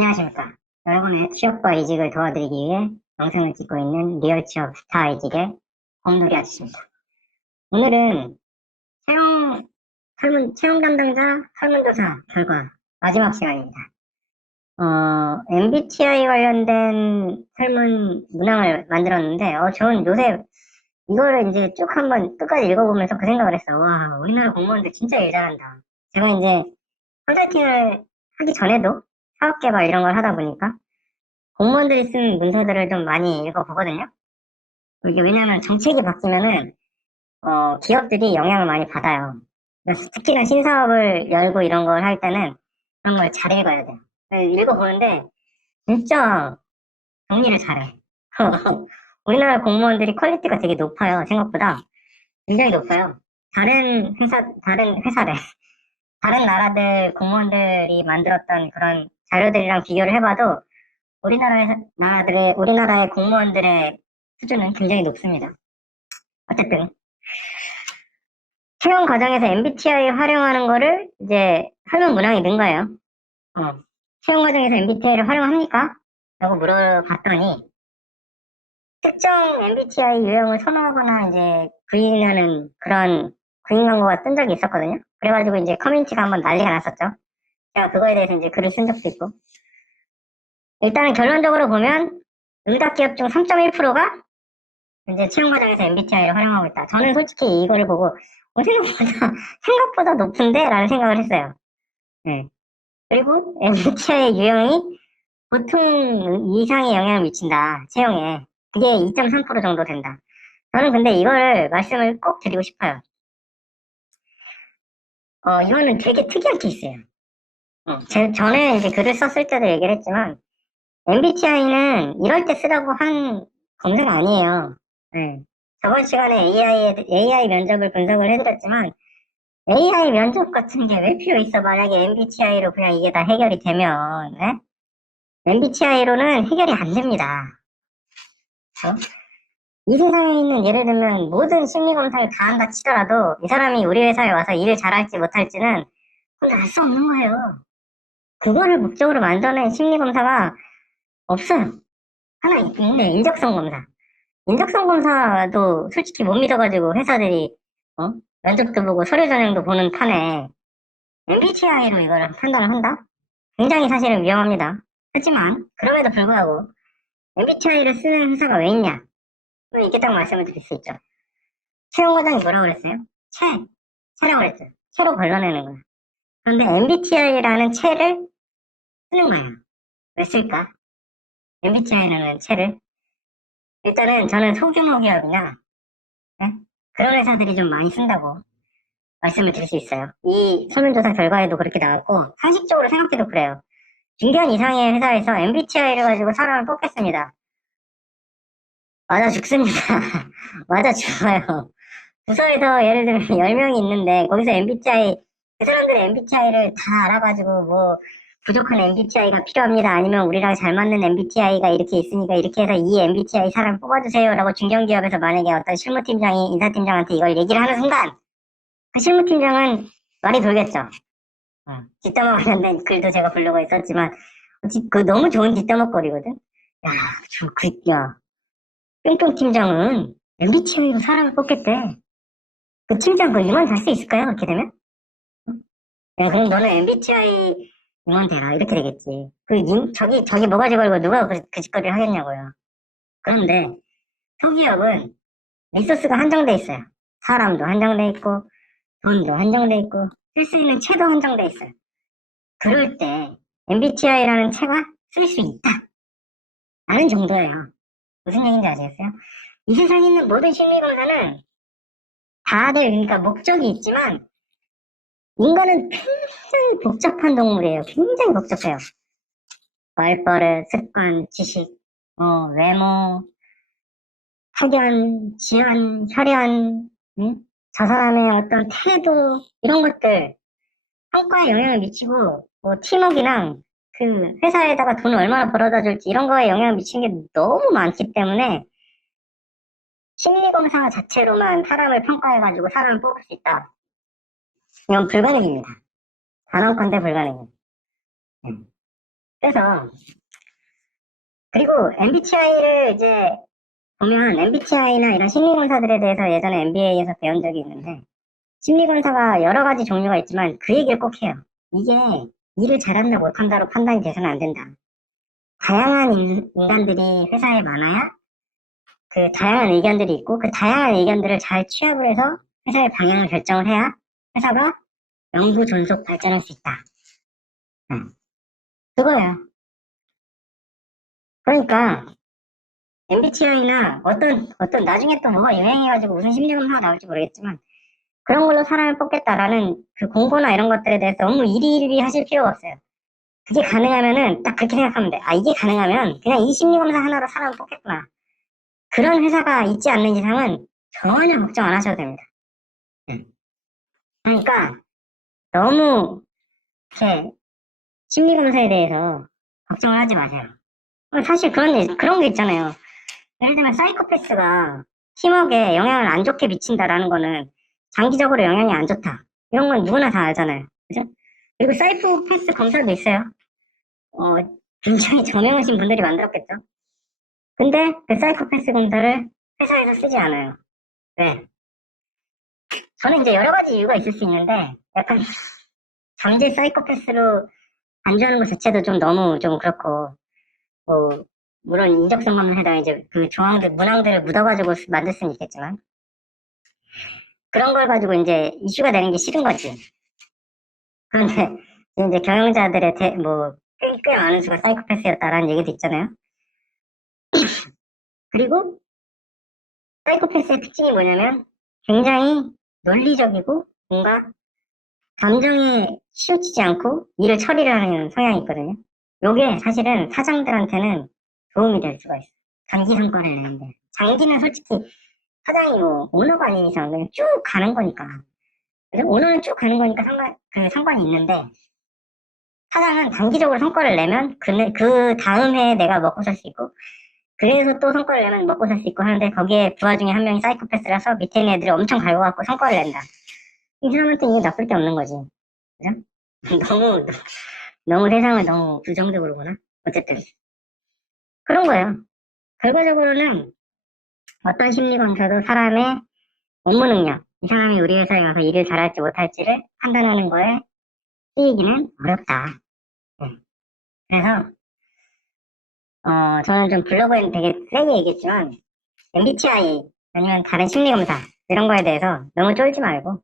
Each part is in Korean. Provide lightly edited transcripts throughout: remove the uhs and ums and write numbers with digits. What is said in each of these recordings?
안녕하십니까. 여러분의 취업과 이직을 도와드리기 위해 영상을 찍고 있는 리얼 취업 스타 이직의 공놀이 아저씨입니다. 오늘은 채용 담당자 설문조사 결과 마지막 시간입니다. MBTI 관련된 설문 문항을 만들었는데, 저는 요새 이거를 이제 쭉 한번 끝까지 읽어보면서 그 생각을 했어요. 와, 우리나라 공무원들 진짜 일 잘한다. 제가 이제 컨설팅을 하기 전에도 사업 개발 이런 걸 하다 보니까 공무원들이 쓴 문서들을 좀 많이 읽어보거든요. 이게 왜냐하면 정책이 바뀌면은 기업들이 영향을 많이 받아요. 그래서 특히나 신사업을 열고 이런 걸 할 때는 그런 걸 잘 읽어야 돼요. 읽어보는데 진짜 정리를 잘해. 우리나라 공무원들이 퀄리티가 되게 높아요. 생각보다 굉장히 높아요. 다른 회사래. 다른 나라들 공무원들이 만들었던 그런 자료들이랑 비교를 해봐도 우리나라의 공무원들의 수준은 굉장히 높습니다. 어쨌든, 채용 과정에서 MBTI 활용하는 거를 이제 설문 문항에 넣은 거예요. 채용 과정에서 MBTI를 활용합니까? 라고 물어봤더니, 특정 MBTI 유형을 선호하거나 이제 부인하는 그런 구인 광고가 뜬 적이 있었거든요. 그래가지고 이제 커뮤니티가 한번 난리가 났었죠. 제가 그거에 대해서 이제 글을 쓴 적도 있고. 일단은 결론적으로 보면, 응답 기업 중 3.1%가 이제 채용 과정에서 MBTI를 활용하고 있다. 저는 솔직히 이거를 보고 생각보다 높은데? 라는 생각을 했어요. 네. 그리고 MBTI의 유형이 보통 이상의 영향을 미친다. 채용에. 그게 2.3% 정도 된다. 저는 근데 이거를 말씀을 꼭 드리고 싶어요. 이거는 되게 특이한 케이스예요. 전에 이제 글을 썼을 때도 얘기를 했지만 MBTI는 이럴 때 쓰라고 한 검사가 아니에요. 네. 저번 시간에 AI 면접을 분석을 해드렸지만 AI 면접 같은 게 왜 필요 있어? 만약에 MBTI로 그냥 이게 다 해결이 되면, 네? MBTI로는 해결이 안 됩니다. 어? 이 세상에 있는 예를 들면 모든 심리검사를 다 한다 치더라도 이 사람이 우리 회사에 와서 일을 잘할지 못할지는 그건 알 수 없는 거예요. 그거를 목적으로 만들어낸 심리검사가 없어요. 하나 있는데 인적성 검사. 인적성 검사도 솔직히 못 믿어가지고 회사들이 면접도 보고 서류 전형도 보는 판에 MBTI로 이걸 판단을 한다? 굉장히 사실은 위험합니다. 하지만 그럼에도 불구하고 MBTI를 쓰는 회사가 왜 있냐? 이렇게 딱 말씀을 드릴 수 있죠. 채용 과장이 뭐라고 그랬어요? 채라고 그랬죠. 채로 걸러내는 거야. 그런데 MBTI라는 채를 쓰는 거예요. 왜 쓸까? MBTI라는 채를. 일단은 저는 소규모 기업이나 네? 그런 회사들이 좀 많이 쓴다고 말씀을 드릴 수 있어요. 이 설문조사 결과에도 그렇게 나왔고 상식적으로 생각해도 그래요. 중견 이상의 회사에서 MBTI를 가지고 사람을 뽑겠습니다. 맞아 죽습니다. 맞아 죽어요. 부서에서 예를 들면 10명이 있는데 거기서 MBTI 그 사람들의 MBTI를 다 알아가지고 뭐 부족한 MBTI가 필요합니다. 아니면 우리랑 잘 맞는 MBTI가 이렇게 있으니까 이렇게 해서 이 MBTI 사람 뽑아주세요. 라고 중견기업에서 만약에 어떤 실무팀장이 인사팀장한테 이걸 얘기를 하는 순간 그 실무팀장은 말이 돌겠죠. 뒷담화 관련된 글도 제가 부르고 있었지만 그 너무 좋은 뒷담화거리거든. 야, 야, 뿅뿅 팀장은 MBTI로 사람을 뽑겠대. 그 팀장 그 임원 달 수 있을까요? 그렇게 되면? 야, 그럼 너는 MBTI 임원 되라. 이렇게 되겠지. 저기 뭐가지 걸고 누가 그 짓거리를 하겠냐고요. 그런데 소기업은 리소스가 한정돼 있어요. 사람도 한정돼 있고, 돈도 한정돼 있고, 쓸 수 있는 채도 한정돼 있어요. 그럴 때 MBTI라는 채가 쓸 수 있다. 라는 정도예요. 무슨 얘기인지 아시겠어요? 이 세상에 있는 모든 심리검사는 다들 그러니까 목적이 있지만 인간은 굉장히 복잡한 동물이에요. 굉장히 복잡해요. 말버릇, 습관, 지식, 외모, 학연, 지연, 혈연, 응? 저 사람의 어떤 태도 이런 것들 성과에 영향을 미치고 뭐 팀워크랑 그 회사에다가 돈을 얼마나 벌어다 줄지 이런 거에 영향을 미치는 게 너무 많기 때문에 심리검사 자체로만 사람을 평가해가지고 사람을 뽑을 수 있다. 이건 불가능입니다. 단언컨대 불가능해요. 그래서, 그리고 MBTI를 이제 보면 MBTI나 이런 심리검사들에 대해서 예전에 MBA에서 배운 적이 있는데, 심리검사가 여러 가지 종류가 있지만 그 얘기를 꼭 해요. 이게 일을 잘한다 못한다로 판단이 돼서는 안 된다. 다양한 인간들이 회사에 많아야 그 다양한 의견들이 있고 그 다양한 의견들을 잘 취합을 해서 회사의 방향을 결정을 해야 회사가 영구 존속 발전할 수 있다. 그거야. 그러니까 MBTI나 어떤 나중에 또 뭐가 유행해가지고 무슨 심리검사가 나올지 모르겠지만 그런 걸로 사람을 뽑겠다라는 그 공고나 이런 것들에 대해서 너무 일일이 하실 필요가 없어요. 그게 가능하면은 딱 그렇게 생각하면 돼. 아, 이게 가능하면 그냥 이 심리검사 하나로 사람을 뽑겠구나. 그런 회사가 있지 않는 이상은 전혀 걱정 안 하셔도 됩니다. 그러니까 너무 이렇게 심리검사에 대해서 걱정을 하지 마세요. 사실 그런 게 있잖아요. 예를 들면 사이코패스가 팀워크에 영향을 안 좋게 미친다라는 거는 장기적으로 영향이 안 좋다. 이런 건 누구나 다 알잖아요. 그죠? 그리고 사이코패스 검사도 있어요. 어, 굉장히 저명하신 분들이 만들었겠죠. 근데 그 사이코패스 검사를 회사에서 쓰지 않아요. 왜? 저는 이제 여러 가지 이유가 있을 수 있는데 약간 잠재 사이코패스로 간주하는 것 자체도 좀 너무 좀 그렇고 뭐 물론 인적성만에다가 이제 그 문항들을 묻어가지고 만들 수는 있겠지만 그런 걸 가지고 이제 이슈가 되는 게 싫은 거지. 그런데 이제 경영자들의 꽤 많은 수가 사이코패스였다라는 얘기도 있잖아요. 그리고 사이코패스의 특징이 뭐냐면 굉장히 논리적이고 뭔가 감정에 치우치지 않고 일을 처리를 하는 성향이 있거든요. 요게 사실은 사장들한테는 도움이 될 수가 있어요. 단기 성과를 내는데. 장기는 솔직히 사장이 뭐 오너가 아닌 이상 그냥 쭉 가는 거니까. 그래서 오너는 쭉 가는 거니까 상관이 있는데 사장은 단기적으로 성과를 내면 그 다음 해에 내가 먹고 살 수 있고 그래서 또 성과를 내면 먹고 살 수 있고 하는데 거기에 부하 중에 한 명이 사이코패스라서 밑에 있는 애들이 엄청 갈고갖고 성과를 낸다. 이 사람한테 이게 나쁠 게 없는 거지. 그죠? 너무 세상을 너무 부정적으로 보나? 어쨌든. 그런 거예요. 결과적으로는 어떤 심리검사도 사람의 업무 능력, 이 사람이 우리 회사에 와서 일을 잘할지 못할지를 판단하는 거에 쓰이기는 어렵다. 네. 그래서, 저는 좀 블로그에는 되게 세게 얘기했지만, MBTI, 아니면 다른 심리검사, 이런 거에 대해서 너무 쫄지 말고,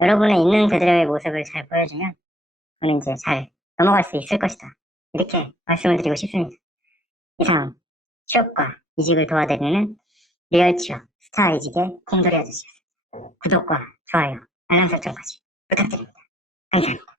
여러분의 있는 그들의 모습을 잘 보여주면, 저는 이제 잘 넘어갈 수 있을 것이다. 이렇게 말씀을 드리고 싶습니다. 이상, 취업과 이직을 도와드리는 리얼 취업 스타 이직의 콩돌이 아저씨였습니다. 구독과 좋아요, 알람 설정까지 부탁드립니다. 감사합니다.